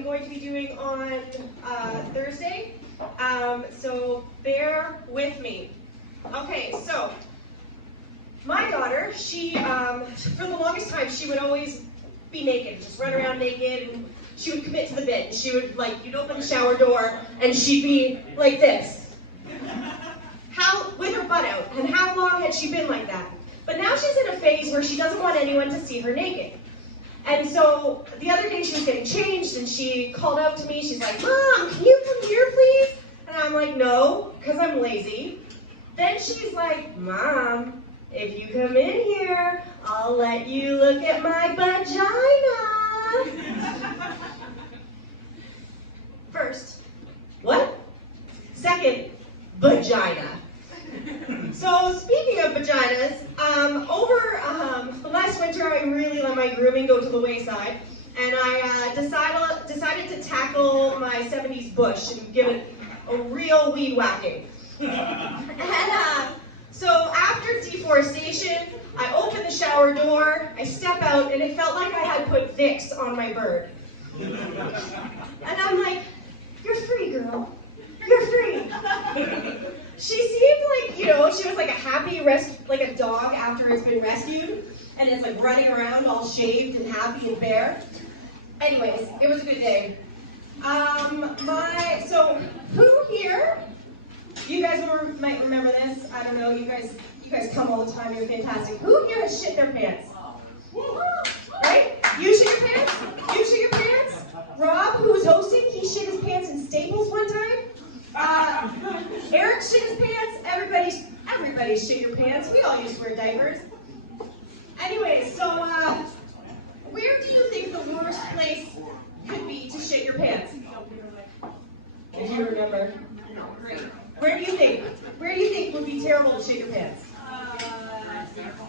I'm going to be doing on Thursday. So bear with me. Okay, so my daughter, she, for the longest time, she would always be naked, just run around naked, and she would commit to the bit. She would, like, you'd open the shower door, and she'd be like this. With her butt out, and how long had she been like that? But now she's in a phase where she doesn't want anyone to see her naked. And so the other day she was getting changed, and she called out to me, she's like, Mom, can you come here, please? And I'm like, no, because I'm lazy. Then she's like, Mom, if you come in here, I'll let you look at my vagina. First, what? Second, vagina. So speaking of vaginas, over the last winter I really let my grooming go to the wayside, and I decided to tackle my 70s bush and give it a real weed whacking. And so after deforestation, I opened the shower door, I step out, and it felt like I had put Vicks on my bird. And I'm like, you're free, girl. You're free. She seemed like, you know, she was like a happy like a dog after it's been rescued, and it's like running around all shaved and happy and bare. Anyways, it was a good day. So who here? You guys might remember this. I don't know. You guys come all the time. You're fantastic. Who here has shit their pants? Right? You shit your pants? You shit your pants? Rob, who was hosting, he shit his pants in Staples one time. Eric shit his pants. Everybody's shit your pants. We all used to wear diapers. Anyways, so where do you think the worst place could be to shit your pants? If you remember. Where do you think? Where do you think would be terrible to shit your pants?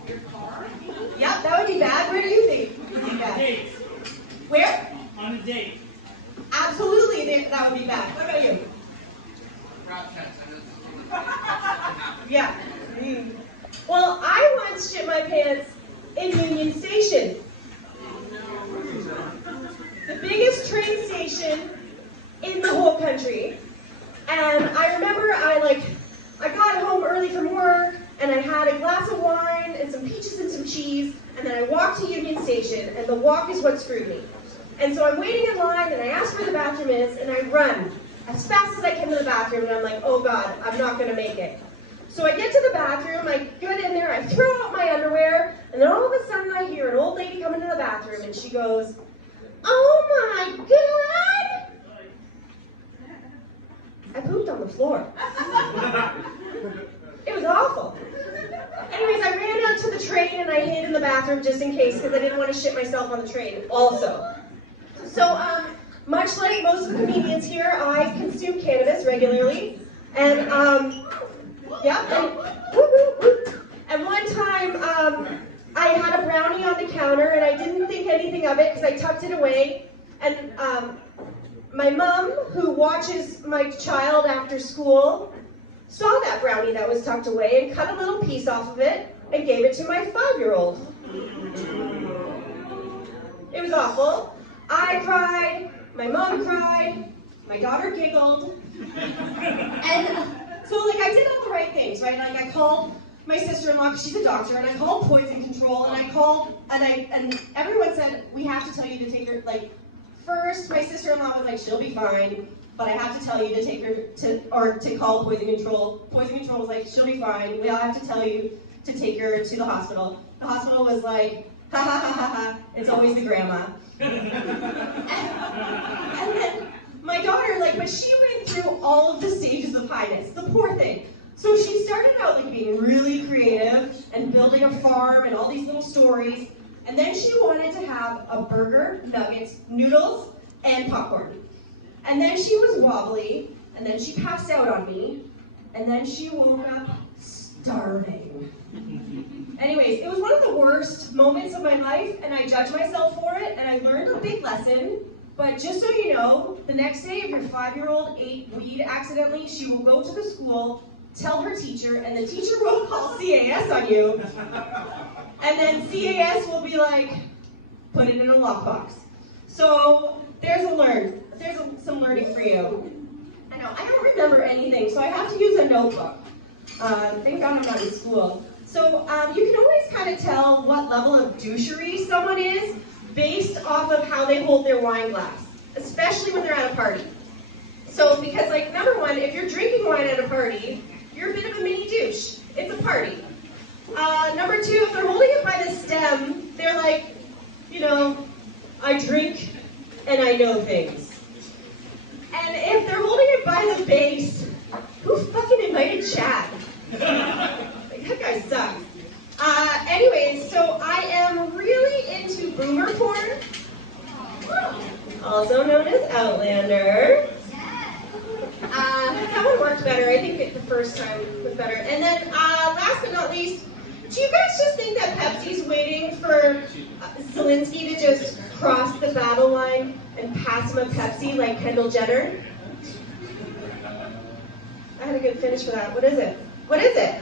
Your car. Yep, that would be bad. Where do you think would be bad? Date. Where? On a date. Absolutely, that would be bad. What about you? Yeah. Well, I once shit my pants in Union Station. The biggest train station in the whole country. And I remember I got home early from work, and I had a glass of wine and some peaches and some cheese, and then I walked to Union Station, and the walk is what screwed me. And so I'm waiting in line, and I ask where the bathroom is, and I run as fast as I can to the bathroom, and I'm like, oh God, I'm not gonna make it. So I get to the bathroom, I get in there, I throw out my underwear, and then all of a sudden I hear an old lady come into the bathroom, and she goes, oh my God! I pooped on the floor. It was awful. Anyways, I ran out to the train and I hid in the bathroom just in case because I didn't want to shit myself on the train also. So, much like most of the comedians here, I consume cannabis regularly. And, and one time, I had a brownie on the counter and I didn't think anything of it because I tucked it away. And, my mom, who watches my child after school, saw that brownie that was tucked away and cut a little piece off of it and gave it to my 5-year-old. It was awful. I cried, my mom cried, my daughter giggled, and so I did all the right things, right? I called my sister-in-law, because she's a doctor, and I called poison control, and everyone said, we have to tell you to take her, first, my sister-in-law was like, she'll be fine, but I have to tell you to take her to call poison control. Poison control was like, she'll be fine. We all have to tell you to take her to the hospital. The hospital was like, ha ha ha ha ha, it's always the grandma. And then my daughter, but she went through all of the stages of highness, the poor thing. So she started out being really creative and building a farm and all these little stories. And then she wanted to have a burger, nuggets, noodles, and popcorn. And then she was wobbly, and then she passed out on me, and then she woke up starving. Anyways, it was one of the worst moments of my life, and I judged myself for it, and I learned a big lesson. But just so you know, the next day if your 5-year-old ate weed accidentally, she will go to the school, tell her teacher, and the teacher will call CAS on you. And then CAS will be like, put it in a lockbox. So there's some learning for you. I know, I don't remember anything, so I have to use a notebook. Thank God I'm not in school. So you can always kind of tell what level of douchery someone is based off of how they hold their wine glass, especially when they're at a party. So, because like, number one, if you're drinking wine at a party, you're a bit of a mini douche. It's a party. Number two, if they're holding it by the stem, they're like, you know, I drink and I know things. And if they're holding it by the base, who fucking invited Chad? Like, that guy sucks. Anyways, so I am really into boomer porn, also known as Outlander. That one worked better. I think the first time was better. And then, last but not least, do you guys just think that Pepsi's waiting for Zelensky to just cross the battle line and pass him a Pepsi like Kendall Jenner? I had a good finish for that. What is it? What is it?